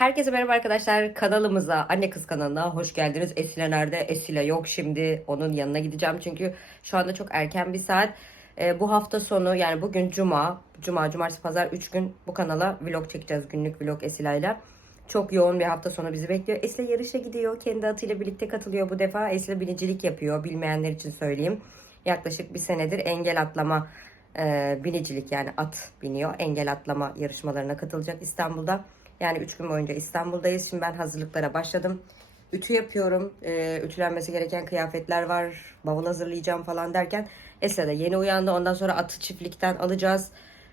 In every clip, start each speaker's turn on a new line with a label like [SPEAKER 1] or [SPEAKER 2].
[SPEAKER 1] Herkese merhaba arkadaşlar. Kanalımıza, anne kız kanalına hoş geldiniz. Esile nerede? Esile yok şimdi. Onun yanına gideceğim çünkü şu anda çok erken bir saat. Ee, bu hafta sonu yani bugün cuma, cuma, cumartesi, pazar 3 gün bu kanala vlog çekeceğiz. Günlük vlog Esile'yle. Çok yoğun bir hafta sonu bizi bekliyor. Esile yarışa gidiyor. Kendi atıyla birlikte katılıyor bu defa. Esile binicilik yapıyor. Bilmeyenler için söyleyeyim. Yaklaşık bir senedir engel atlama e, binicilik yani at biniyor. Engel atlama yarışmalarına katılacak İstanbul'da. Yani 3 gün boyunca İstanbul'dayız. Şimdi ben hazırlıklara başladım. Ütü yapıyorum. E, ütülenmesi gereken kıyafetler var. Bavul hazırlayacağım falan derken Esra da yeni uyandı. Ondan sonra atı çiftlikten alacağız.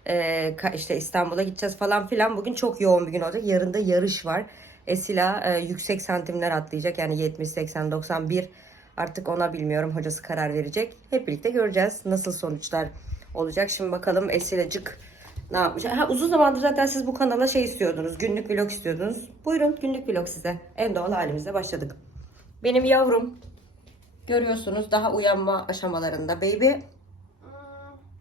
[SPEAKER 1] E, işte İstanbul'a gideceğiz falan filan. Bugün çok yoğun bir gün olacak. Yarın da yarış var. Esila e, yüksek santimler atlayacak. Yani 70, 80, 91 artık ona bilmiyorum. Hocası karar verecek. Hep birlikte göreceğiz nasıl sonuçlar olacak. Şimdi bakalım Esilacık ne yapmış? Ha, uzun zamandır zaten siz bu kanala şey istiyordunuz. Günlük vlog istiyordunuz. Buyurun günlük vlog size. En doğal halimizle başladık. Benim yavrum görüyorsunuz daha uyanma aşamalarında. Baby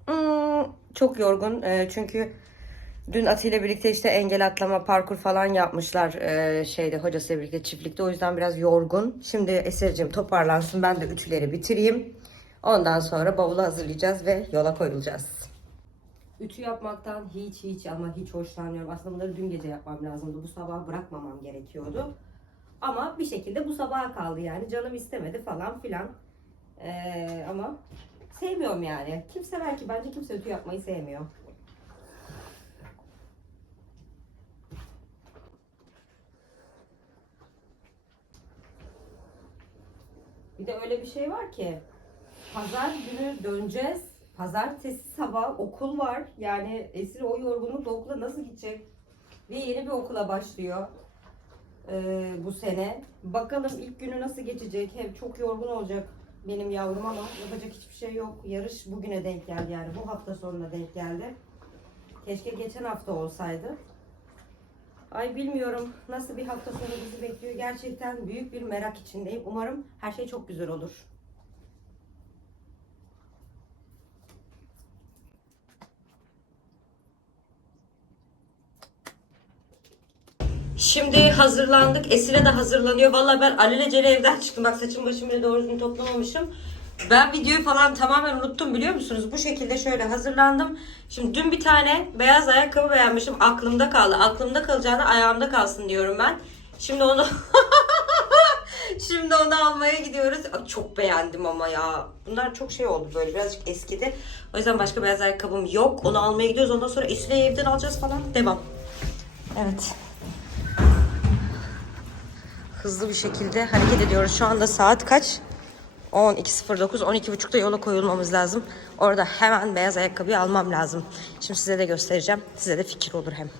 [SPEAKER 1] Hmm, çok yorgun. Ee, çünkü dün Ati ile birlikte işte engel atlama parkur falan yapmışlar ee, şeyde hocasıyla birlikte çiftlikte. O yüzden biraz yorgun. Şimdi Eser'cim toparlansın. Ben de ütüleri bitireyim. Ondan sonra bavulu hazırlayacağız ve yola koyulacağız. Ütü yapmaktan hiç hiç ama hiç hoşlanmıyorum. Aslında bunları dün gece yapmam lazımdı. Bu sabah bırakmamam gerekiyordu. Ama bir şekilde bu sabaha kaldı yani. Canım istemedi falan filan. Ee, ama sevmiyorum yani. Kim sever ki? Bence kimse ütü yapmayı sevmiyor. Bir de öyle bir şey var ki pazar günü döneceğiz. Pazartesi sabah okul var. Yani Esir o yorgunlukla okula nasıl gidecek? Ve yeni bir okula başlıyor ee, bu sene. Bakalım ilk günü nasıl geçecek? Hem çok yorgun olacak benim yavrum ama yapacak hiçbir şey yok. Yarış bugüne denk geldi yani bu hafta sonuna denk geldi. Keşke geçen hafta olsaydı. Ay bilmiyorum nasıl bir hafta sonu bizi bekliyor. Gerçekten büyük bir merak içindeyim. Umarım her şey çok güzel olur. Şimdi hazırlandık. Esile de hazırlanıyor. Vallahi ben alelacele evden çıktım. Bak saçım başımı bile doğru düzgün toplamamışım. Ben videoyu falan tamamen unuttum biliyor musunuz? Bu şekilde şöyle hazırlandım. Şimdi dün bir tane beyaz ayakkabı beğenmişim. Aklımda kaldı. Aklımda kalacağına ayağımda kalsın diyorum ben. Şimdi onu Şimdi onu almaya gidiyoruz. Çok beğendim ama ya. Bunlar çok şey oldu böyle birazcık eskidi. O yüzden başka beyaz ayakkabım yok. Onu almaya gidiyoruz. Ondan sonra Esile'yi evden alacağız falan. Devam. Evet hızlı bir şekilde hareket ediyoruz. Şu anda saat kaç? 12.09, 12.30'da yola koyulmamız lazım. Orada hemen beyaz ayakkabıyı almam lazım. Şimdi size de göstereceğim. Size de fikir olur hem.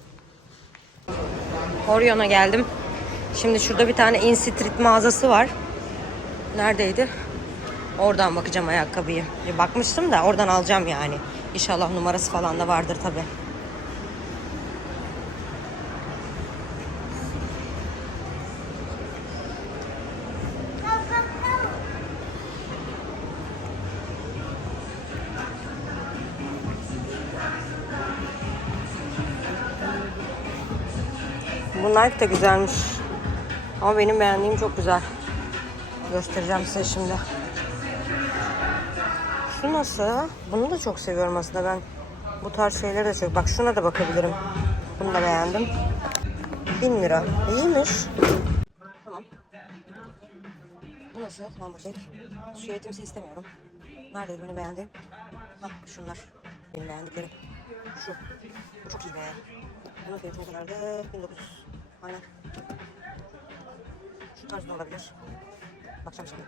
[SPEAKER 1] Orion'a geldim. Şimdi şurada bir tane In Street mağazası var. Neredeydi? Oradan bakacağım ayakkabıyı. Bakmıştım da oradan alacağım yani. İnşallah numarası falan da vardır tabii. Nike de güzelmiş. Ama benim beğendiğim çok güzel. Göstereceğim size şimdi. Şu nasıl? Bunu da çok seviyorum aslında ben. Bu tarz şeyleri de çok. Bak şuna da bakabilirim. Bunu da beğendim. 1000 lira. İyiymiş. Tamam. Bu nasıl? Tamam şey. Su eğitimsi istemiyorum. Nerede bunu beğendim? Bak şunlar. Benim beğendiklerim. Şu. Bu çok iyi be. Bunun fiyatı ne kadardı? 1900. Aynen. Şu tarz da olabilir. Bakacağım şimdi.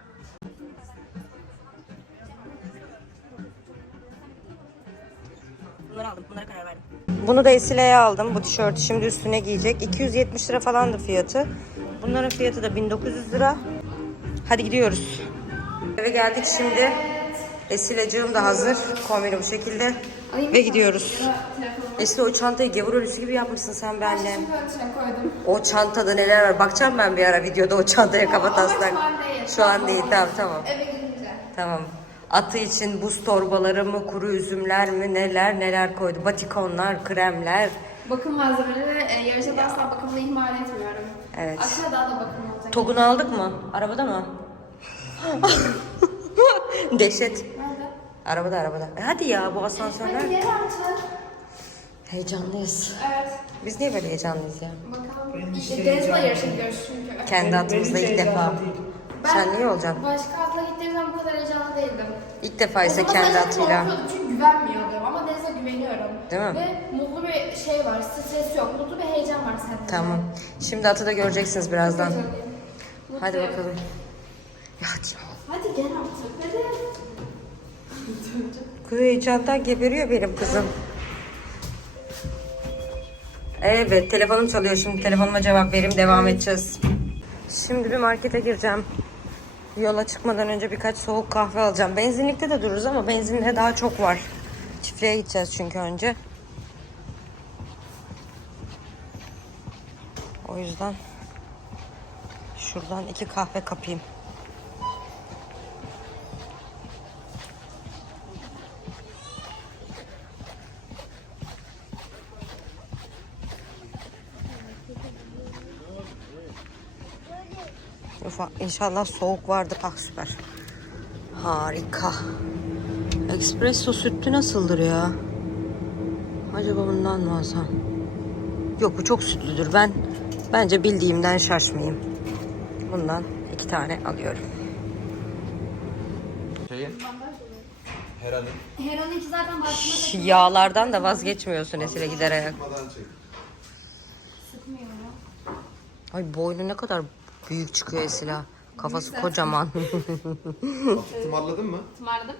[SPEAKER 1] Bunları aldım. Bunlara karar verdim. Bunu da Esile'ye aldım. Bu tişörtü şimdi üstüne giyecek. 270 lira falandı fiyatı. Bunların fiyatı da 1900 lira. Hadi gidiyoruz. Eve geldik şimdi. Esile'cığım da hazır. Kombini bu şekilde. Ve gidiyoruz. Esile o çantayı gavur ölüsü gibi yapmışsın sen be annem.
[SPEAKER 2] Şimdi içine koydum.
[SPEAKER 1] O çantada neler var? Bakacağım ben bir ara videoda o çantaya kafa taslak.
[SPEAKER 2] şu an değil.
[SPEAKER 1] Şu an değil. Tamam tamam.
[SPEAKER 2] Eve gidince.
[SPEAKER 1] Tamam. Atı için buz torbaları mı, kuru üzümler mi, neler neler koydu. Batikonlar, kremler.
[SPEAKER 2] Bakım malzemeleri e, yarışa da asla bakımını ihmal etmiyorum.
[SPEAKER 1] Evet.
[SPEAKER 2] Aşağıda da bakım olacak.
[SPEAKER 1] Togunu aldık mı? Arabada mı? Dehşet.
[SPEAKER 2] Nerede?
[SPEAKER 1] Arabada arabada. E hadi ya bu asansörler.
[SPEAKER 2] Hadi gel artık.
[SPEAKER 1] Heyecanlıyız.
[SPEAKER 2] Evet.
[SPEAKER 1] Biz niye böyle heyecanlıyız ya?
[SPEAKER 2] Bakalım. İşte Deniz'le yarışa gidiyoruz çünkü.
[SPEAKER 1] Kendi atımızda ilk defa.
[SPEAKER 2] Ben
[SPEAKER 1] Sen niye olacaksın?
[SPEAKER 2] Başka atla gittiğim zaman bu kadar heyecanlı değildim.
[SPEAKER 1] İlk defa ise
[SPEAKER 2] O zaman
[SPEAKER 1] kendi
[SPEAKER 2] sadece
[SPEAKER 1] atıyla.
[SPEAKER 2] korkuyordum Çünkü güvenmiyordum ama Deniz'e güveniyorum.
[SPEAKER 1] Değil mi?
[SPEAKER 2] Ve mutlu bir şey var, stres yok. Mutlu bir heyecan var sende.
[SPEAKER 1] Tamam. Şimdi atı da göreceksiniz birazdan.
[SPEAKER 2] Mutluyum.
[SPEAKER 1] Hadi
[SPEAKER 2] Mutluyum.
[SPEAKER 1] bakalım. Ya hadi ya.
[SPEAKER 2] Hadi gel artık. Hadi.
[SPEAKER 1] Kız heyecandan geberiyor benim kızım. Evet telefonum çalıyor şimdi telefonuma cevap vereyim devam edeceğiz. Şimdi bir markete gireceğim. Yola çıkmadan önce birkaç soğuk kahve alacağım. Benzinlikte de dururuz ama benzinliğe daha çok var. Çiftliğe gideceğiz çünkü önce. O yüzden şuradan iki kahve kapayım. Ufa, inşallah soğuk vardır. Ah süper. Harika. Espresso sütlü nasıldır ya? Acaba bundan mı alsam? Yok bu çok sütlüdür. Ben bence bildiğimden şaşmayayım. Bundan iki tane alıyorum.
[SPEAKER 3] Şeyin. Herhalde.
[SPEAKER 2] Heron'unki zaten başıma
[SPEAKER 1] Yağlardan da vazgeçmiyorsun Esile giderek.
[SPEAKER 3] Çıkmadan çek.
[SPEAKER 2] sıkmıyor ya.
[SPEAKER 1] Ay boynu ne kadar büyük çıkıyor Esila. Kafası kocaman.
[SPEAKER 3] Bak, tımarladın mı?
[SPEAKER 2] Tımarladım.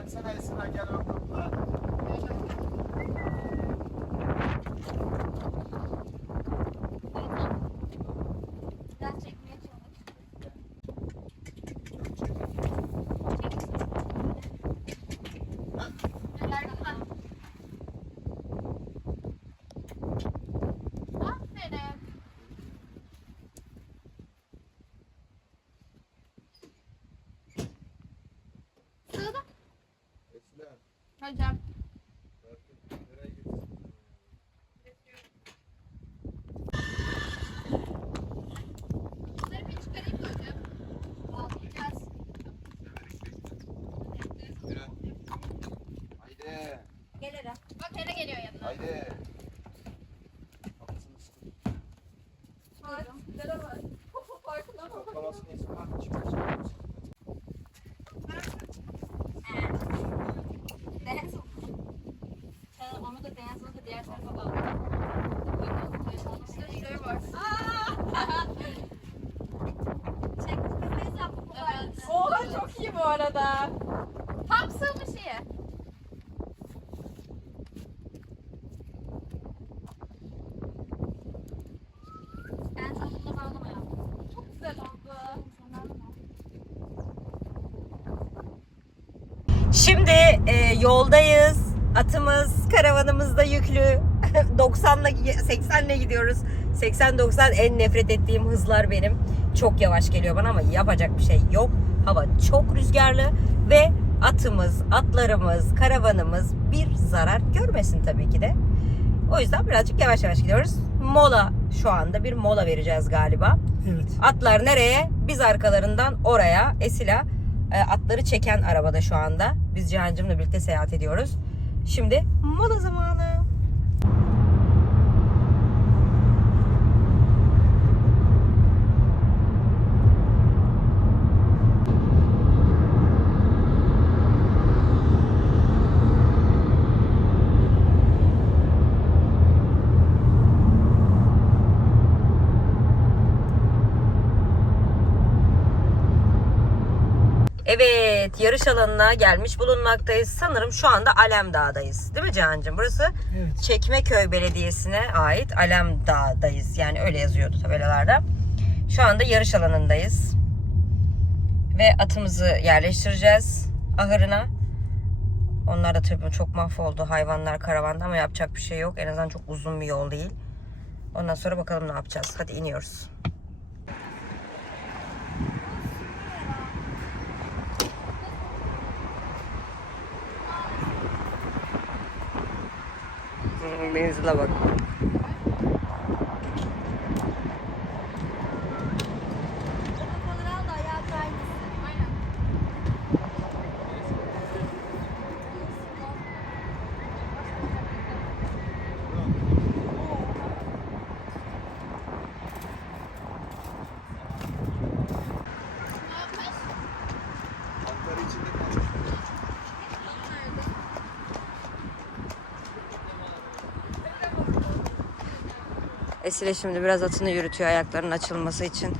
[SPEAKER 3] Ya açsana Esra gel bakalım.
[SPEAKER 2] Biraz çekmeye çalış. Aferin. Sığdı.
[SPEAKER 3] Esra.
[SPEAKER 2] Hocam.
[SPEAKER 3] Nereye gidiyorsun?
[SPEAKER 2] Bunları bir çıkarayım mı hocam? Bağlayacağız.
[SPEAKER 3] Haydi.
[SPEAKER 2] Gel Eren. Bak Eren geliyor yanına.
[SPEAKER 3] Haydi. Kafasını sıkın.
[SPEAKER 2] Farkında mı?
[SPEAKER 3] Kafasını sıkın. Hadi çık, çık, çık.
[SPEAKER 2] Deniz Sen onu da Deniz da diğer tarafa bağlı. Şuraya var. Oha çok iyi bu arada. Tam sığmış iyi. Ben sana bunu bağlama yaptım. Çok güzel oldu.
[SPEAKER 1] Şimdi e, yoldayız. Atımız karavanımızda yüklü. 90'la 80'le gidiyoruz. 80-90 en nefret ettiğim hızlar benim. Çok yavaş geliyor bana ama yapacak bir şey yok. Hava çok rüzgarlı ve atımız, atlarımız, karavanımız bir zarar görmesin tabii ki de. O yüzden birazcık yavaş yavaş gidiyoruz. Mola şu anda bir mola vereceğiz galiba.
[SPEAKER 4] Evet.
[SPEAKER 1] Atlar nereye? Biz arkalarından oraya. Esila e, atları çeken arabada şu anda. Biz Cihan'cımla birlikte seyahat ediyoruz. Şimdi mola zamanı. Evet yarış alanına gelmiş bulunmaktayız. Sanırım şu anda Alemdağ'dayız. Değil mi Cahan'cığım? Burası
[SPEAKER 4] Evet.
[SPEAKER 1] Çekmeköy Belediyesi'ne ait Alemdağ'dayız. Yani öyle yazıyordu tabelalarda. Şu anda yarış alanındayız. Ve atımızı yerleştireceğiz ahırına. Onlar da tabii çok mahvoldu hayvanlar karavanda ama yapacak bir şey yok. En azından çok uzun bir yol değil. Ondan sonra bakalım ne yapacağız. Hadi iniyoruz. Hmm, Benzile bak. Esile şimdi biraz atını yürütüyor ayaklarının açılması için.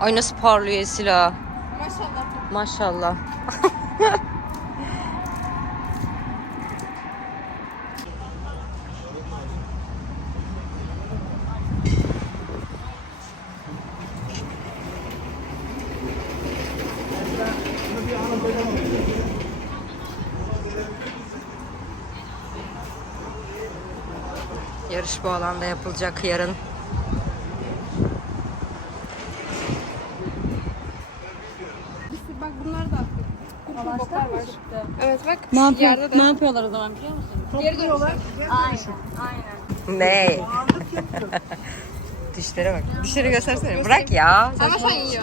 [SPEAKER 1] Ay nasıl parlıyor Esila.
[SPEAKER 2] Maşallah.
[SPEAKER 1] Maşallah. Yarış bu alanda yapılacak yarın.
[SPEAKER 2] Bak bunlar da Boklar var. Evet bak
[SPEAKER 5] Ne,
[SPEAKER 2] yerde
[SPEAKER 5] yapıyor,
[SPEAKER 2] de.
[SPEAKER 5] ne yapıyorlar o zaman biliyor musun?
[SPEAKER 2] Geri dönüyorlar.
[SPEAKER 5] Aynen, aynen.
[SPEAKER 1] Ne? Dişlere bak. Dişleri göstersene. Bırak ya.
[SPEAKER 2] Ama sen yiyor.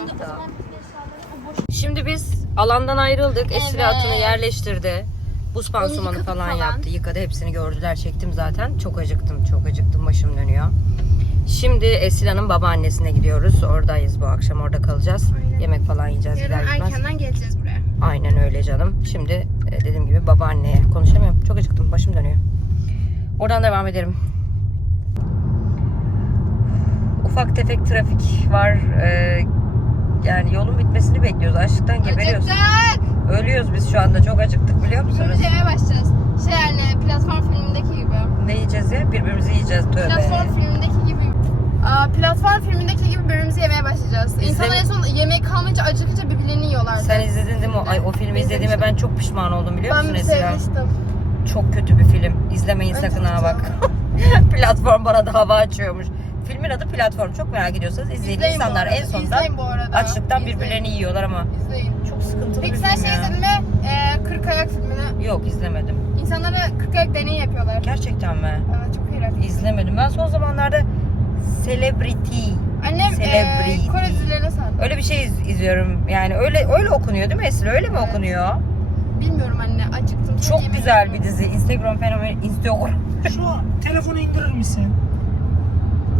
[SPEAKER 1] Şimdi biz alandan ayrıldık. Esra
[SPEAKER 5] Evet.
[SPEAKER 1] atını yerleştirdi. Buz pansumanı falan,
[SPEAKER 5] falan.
[SPEAKER 1] yaptı. Yıkadı. Hepsini gördüler. Çektim zaten. Çok acıktım. Çok acıktım. Başım dönüyor. Şimdi Esila'nın babaannesine gidiyoruz. Oradayız bu akşam. Orada kalacağız. Yemek falan yiyeceğiz.
[SPEAKER 2] Yarın erkenden geleceğiz buraya.
[SPEAKER 1] Aynen öyle canım. Şimdi e, dediğim gibi babaanneye konuşamıyorum. Çok acıktım. Başım dönüyor. Oradan devam edelim. Ufak tefek trafik var. Ee, yani yolun bitmesini bekliyoruz. Açlıktan geberiyoruz.
[SPEAKER 2] Acıktık.
[SPEAKER 1] Ölüyoruz biz şu anda. Çok acıktık biliyor musunuz?
[SPEAKER 2] Yemeye başlayacağız. Şey yani platform filmindeki gibi.
[SPEAKER 1] Ne yiyeceğiz ya? Birbirimizi yiyeceğiz. Tövbe.
[SPEAKER 2] Platform filmindeki gibi. Aa, platform filmindeki gibi birbirimizi yemeye başlayacağız. İnsanlar en son yemek kalmayınca acıkınca birbirlerini yiyorlardı.
[SPEAKER 1] Sen izledin değil mi? Ay, o filmi izlediğime ben çok pişman oldum biliyor musun
[SPEAKER 2] ben
[SPEAKER 1] Esra?
[SPEAKER 2] sevmiştim.
[SPEAKER 1] Çok kötü bir film. İzlemeyin
[SPEAKER 2] Ben
[SPEAKER 1] sakın ha bak. Platform bana da hava açıyormuş. Filmin adı Platform. Çok merak ediyorsanız izleyin.
[SPEAKER 2] İzleyin bu
[SPEAKER 1] İnsanlar
[SPEAKER 2] arada,
[SPEAKER 1] en sonunda
[SPEAKER 2] izleyin bu arada.
[SPEAKER 1] açlıktan
[SPEAKER 2] İzleyin.
[SPEAKER 1] birbirlerini yiyorlar ama
[SPEAKER 2] İzleyin.
[SPEAKER 1] çok sıkıntılı
[SPEAKER 2] Peki
[SPEAKER 1] bir
[SPEAKER 2] sen
[SPEAKER 1] film
[SPEAKER 2] şey
[SPEAKER 1] ya.
[SPEAKER 2] izledin mi? Ee, 40 ayak filmini.
[SPEAKER 1] Yok izlemedim.
[SPEAKER 2] İnsanlara 40 ayak deney yapıyorlar.
[SPEAKER 1] Gerçekten mi?
[SPEAKER 2] Evet çok iğrenç.
[SPEAKER 1] İzlemedim. Ben son zamanlarda Celebrity
[SPEAKER 2] Annem
[SPEAKER 1] Celebrity.
[SPEAKER 2] ee, Kore dizilerine sardı.
[SPEAKER 1] öyle bir şey iz- izliyorum. Yani öyle öyle okunuyor değil mi Esra? Öyle mi
[SPEAKER 2] Evet.
[SPEAKER 1] okunuyor?
[SPEAKER 2] Bilmiyorum anne acıktım.
[SPEAKER 1] Çok
[SPEAKER 2] yemek
[SPEAKER 1] güzel bir dizi. Instagram fenomeni Instagram.
[SPEAKER 4] Şu telefonu indirir misin?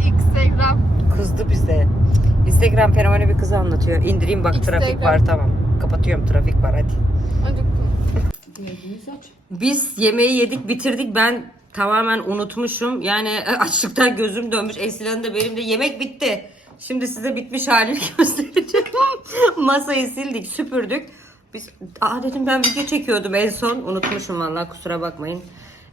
[SPEAKER 2] Instagram.
[SPEAKER 1] Kızdı bize. Instagram fenomeni bir kızı anlatıyor. İndireyim bak trafik
[SPEAKER 2] Instagram.
[SPEAKER 1] var tamam. Kapatıyorum trafik var hadi.
[SPEAKER 2] Acıktım.
[SPEAKER 1] Biz yemeği yedik bitirdik ben tamamen unutmuşum. Yani açlıktan gözüm dönmüş. Esra'nın da benim de yemek bitti. Şimdi size bitmiş halini göstereceğim. Masayı sildik süpürdük. Biz, aa dedim ben video çekiyordum en son. Unutmuşum vallahi kusura bakmayın.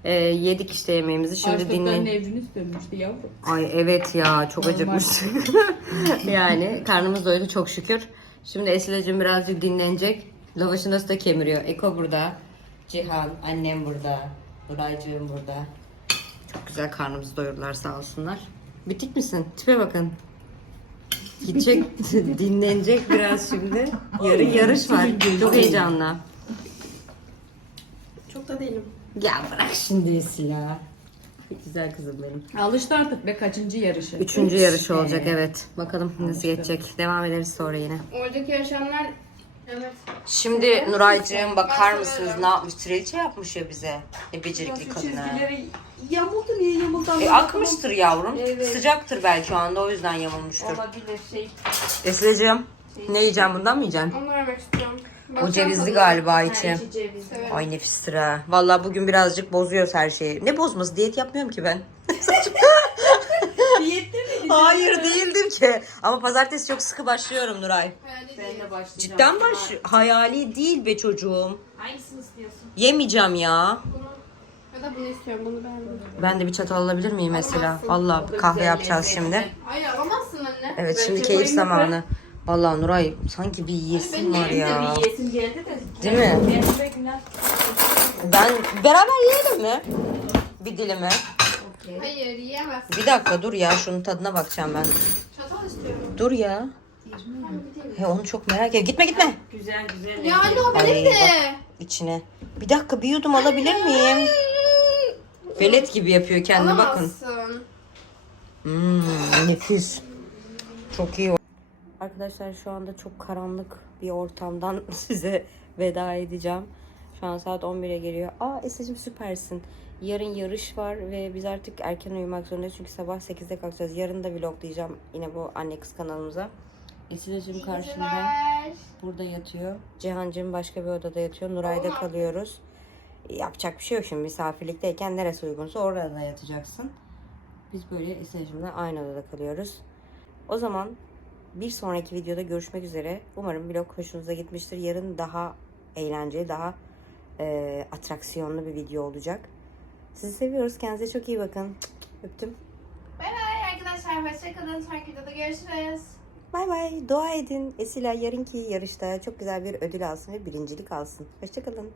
[SPEAKER 1] Ee, yedik işte yemeğimizi. Şimdi dinlen.
[SPEAKER 5] nevriniz dönmüştü yavrum.
[SPEAKER 1] Ay evet ya çok acıkmıştık. yani karnımız doydu çok şükür. Şimdi Esile'cim birazcık dinlenecek. Lavaşı nasıl da kemiriyor. Eko burada. Cihan, annem burada. Nuraycığım burada. Çok güzel karnımızı doyurdular sağ olsunlar. Bitik misin? Tipe bakın. Gidecek, dinlenecek biraz şimdi. Yarın yarış var. Çok heyecanlı.
[SPEAKER 2] Çok da değilim.
[SPEAKER 1] Ya bırak şimdi Esila. Güzel kızım benim.
[SPEAKER 5] Alıştı artık be kaçıncı yarışı?
[SPEAKER 1] Üçüncü yarışı olacak evet. Bakalım nasıl geçecek. Devam ederiz sonra yine.
[SPEAKER 2] Oradaki yarışanlar evet.
[SPEAKER 1] Şimdi Nuraycığım bakar mısınız ne yapmış? Trelçe yapmış ya bize. Ne becerikli kadın ha.
[SPEAKER 5] Çizgileri yamuldu niye yamuldu
[SPEAKER 1] E, akmıştır yavrum.
[SPEAKER 5] Evet.
[SPEAKER 1] Sıcaktır belki o anda o yüzden yamulmuştur.
[SPEAKER 5] Olabilir şey.
[SPEAKER 1] Esra'cığım ne yiyeceğim bundan mı yiyeceksin?
[SPEAKER 2] Onu vermek istiyorum.
[SPEAKER 1] O
[SPEAKER 2] Bakacağım
[SPEAKER 1] cevizli
[SPEAKER 2] tadına.
[SPEAKER 1] galiba içi.
[SPEAKER 5] İçi.
[SPEAKER 2] Severim.
[SPEAKER 1] Ay nefistir ha. Vallahi bugün birazcık bozuyoruz her şeyi. Ne bozması? Diyet yapmıyorum ki ben.
[SPEAKER 5] Diyette mi?
[SPEAKER 1] Hayır değildim ki. Ama pazartesi çok sıkı başlıyorum Nuray.
[SPEAKER 2] Hayali
[SPEAKER 5] Ben
[SPEAKER 2] değil.
[SPEAKER 5] de başlayacağım.
[SPEAKER 1] Cidden baş hayali değil be çocuğum.
[SPEAKER 5] Hangisini istiyorsun?
[SPEAKER 1] Yemeyeceğim ya.
[SPEAKER 2] Bunu ya da bunu istiyorum. Bunu beğendim.
[SPEAKER 1] Ben de bir çatal alabilir miyim mesela?
[SPEAKER 5] Da
[SPEAKER 1] kahve yapacağız şimdi.
[SPEAKER 2] Hayır alamazsın anne.
[SPEAKER 1] Evet şimdi keyif zamanı. Valla Nuray sanki bir yiyesin var
[SPEAKER 5] Benim de
[SPEAKER 1] ya.
[SPEAKER 5] bir yiyesim geldi de.
[SPEAKER 1] Değil mi?
[SPEAKER 5] Benim de günah.
[SPEAKER 1] Ben beraber yiyelim mi? Bir dilimi.
[SPEAKER 2] Hayır yiyemezsin.
[SPEAKER 1] Bir dakika dur ya şunun tadına bakacağım ben.
[SPEAKER 2] Çatal istiyorum.
[SPEAKER 1] Dur ya. He onu çok merak ediyorum. Gitme gitme.
[SPEAKER 5] Güzel güzel.
[SPEAKER 2] Ya anne o benim de.
[SPEAKER 1] İçine. Bir dakika bir yudum alabilir miyim? Velet gibi yapıyor kendine bakın. Hmm, nefis. Çok iyi. Arkadaşlar şu anda çok karanlık bir ortamdan size veda edeceğim. Şu an saat 11'e geliyor. Aa Esra'cığım süpersin. Yarın yarış var ve biz artık erken uyumak zorundayız. Çünkü sabah 8'de kalkacağız. Yarın da vloglayacağım yine bu anne kız kanalımıza. Esra'cığım karşımda. Burada yatıyor. Cihancığım başka bir odada yatıyor. Nuray'da kalıyoruz. Yapacak bir şey yok şimdi misafirlikteyken neresi uygunsa orada yatacaksın. Biz böyle Esra'cığımla aynı odada kalıyoruz. O zaman bir sonraki videoda görüşmek üzere. Umarım vlog hoşunuza gitmiştir. Yarın daha eğlenceli, daha e, atraksiyonlu bir video olacak. Sizi seviyoruz. Kendinize çok iyi bakın. Öptüm.
[SPEAKER 2] Bay bay arkadaşlar. Hoşçakalın. Sonraki videoda görüşürüz.
[SPEAKER 1] Bay bay. Dua edin. Esila yarınki yarışta çok güzel bir ödül alsın ve birincilik alsın. Hoşçakalın.